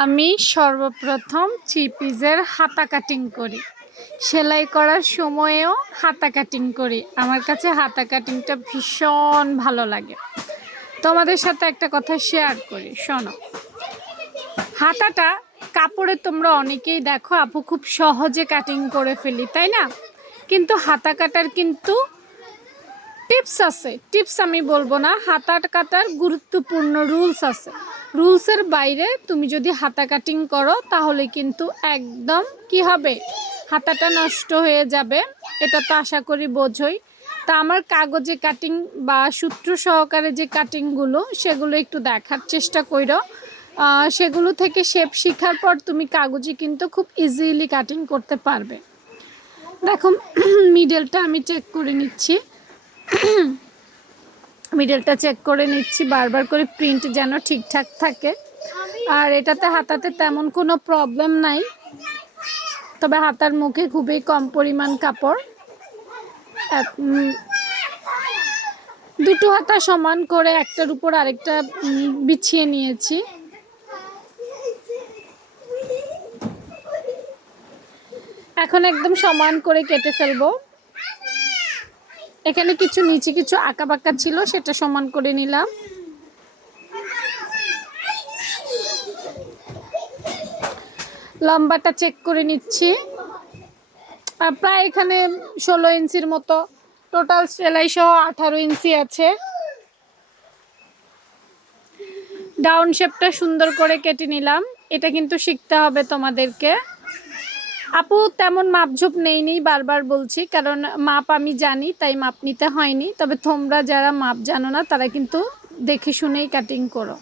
আমি সর্বপ্রথম থ্রি পিসের হাতা কাটিং করি, সেলাই করার সময়েও হাতা কাটিং করি। আমার কাছে হাতা কাটিংটা ভীষণ ভালো লাগে। তোমাদের সাথে একটা কথা শেয়ার করি, শোনো। হাতাটা কাপড়ে তোমরা অনেকেই দেখো আপু খুব সহজে কাটিং করে ফেলি, তাই না? কিন্তু হাতা কাটার কিন্তু টিপস আছে। টিপস আমি বলবো না, হাতা কাটার গুরুত্বপূর্ণ রুলস আছে। রুলসের বাইরে তুমি যদি হাতা কাটিং করো তাহলে কিন্তু একদম কি হবে, হাতাটা নষ্ট হয়ে যাবে। এটা তো আশা করি বোঝোই। তা আমার কাগজে কাটিং বা সূত্র সহকারে যে কাটিংগুলো, সেগুলো একটু দেখার চেষ্টা করো। সেগুলো থেকে শেপ শেখার পর তুমি কাগজে কিন্তু খুব ইজিলি কাটিং করতে পারবে। দেখো, মিডলটা আমি চেক করে নিচ্ছি। মিডলটা চেক করে নিচ্ছি বারবার করে, প্রিন্ট যেন ঠিকঠাক থাকে। আর এটাতে হাতাতে তেমন কোনো প্রবলেম নাই, তবে হাতার মুখে খুবই কম পরিমাণ কাপড়। দুটো হাতা সমান করে একটার উপর আরেকটা বিছিয়ে নিয়েছি। এখন একদম সমান করে কেটে ফেলবো। এখানে কিছু নিচে কিছু আঁকা বাঁকা ছিল, সেটা সমান করে নিলাম। লম্বাটা চেক করে নিচ্ছি, প্রায় এখানে 16 ইঞ্চির মতো, টোটাল সেলাই সহ 18 ইঞ্চি আছে। ডাউন শেপটা সুন্দর করে কেটে নিলাম। এটা কিন্তু শিখতে হবে তোমাদেরকে। আপু তেমন মাপঝোপ নেইনি, বারবার বলছি, কারণ মাপ আমি জানি তাই মাপ নিতে হয়নি। তবে তোমরা যারা মাপ জানো না তারা কিন্তু দেখে শুনেই কাটিং করো।